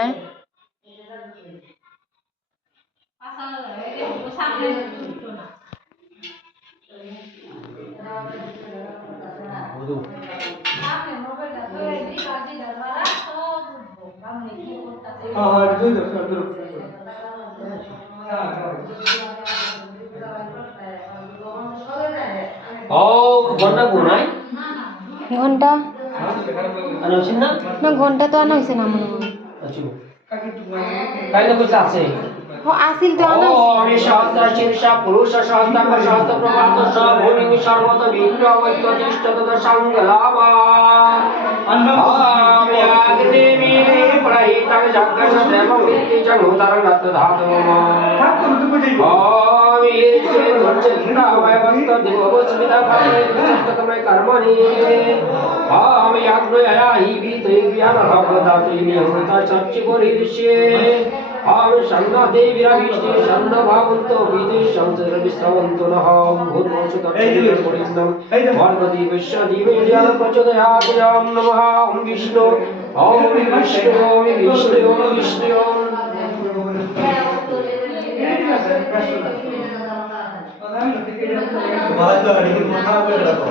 হ্যাঁ ঘন্টা কোনায় ঘন্টা আনা হয়েছে না না ঘন্টা তো আনা হয়েছে না মনে হয় আচ্ছা তাইলে কইছে আছে আসিল তো আনা হয়েছে ওম সহস্র শীর্ষ পুরুষ সহস্রাঙ্গ সহস্র প্রভাত ভূমি সর্বত বিগ্র ঐক্যতিষ্ঠত সংগলামা আগ্নেমি প্রহিতং জগ্গস দেবং ইতি জনুতরং রত্ধাতম ওম ঈর্ষে দুর্চিন্তাময়বস্ত দেবস্মিতা ভাবে দুষ্টতমে কর্মণি ওম ইয়াগ্নয়া হি বিতৈ জ্ঞানভবদাতি নিহতা চর্চি পরিদৃশ্যে ওম সন্না দেবীরাবিষ্টে সন্ন ভাবন্ত বিদেশ সংসর বিস্রবন্ত নঃ ভূর্মসু তচ্ছবির পরিন্দম ভর্গতি বিশ্ব দিবে জ্ঞান প্রচোদয়াৎ ওম নমঃ ওম বিষ্ণু ওম বিষ্ণু ওম বিষ্ণু ওম বিষ্ণু ভালো তো আড়ি কথা বলে রাখো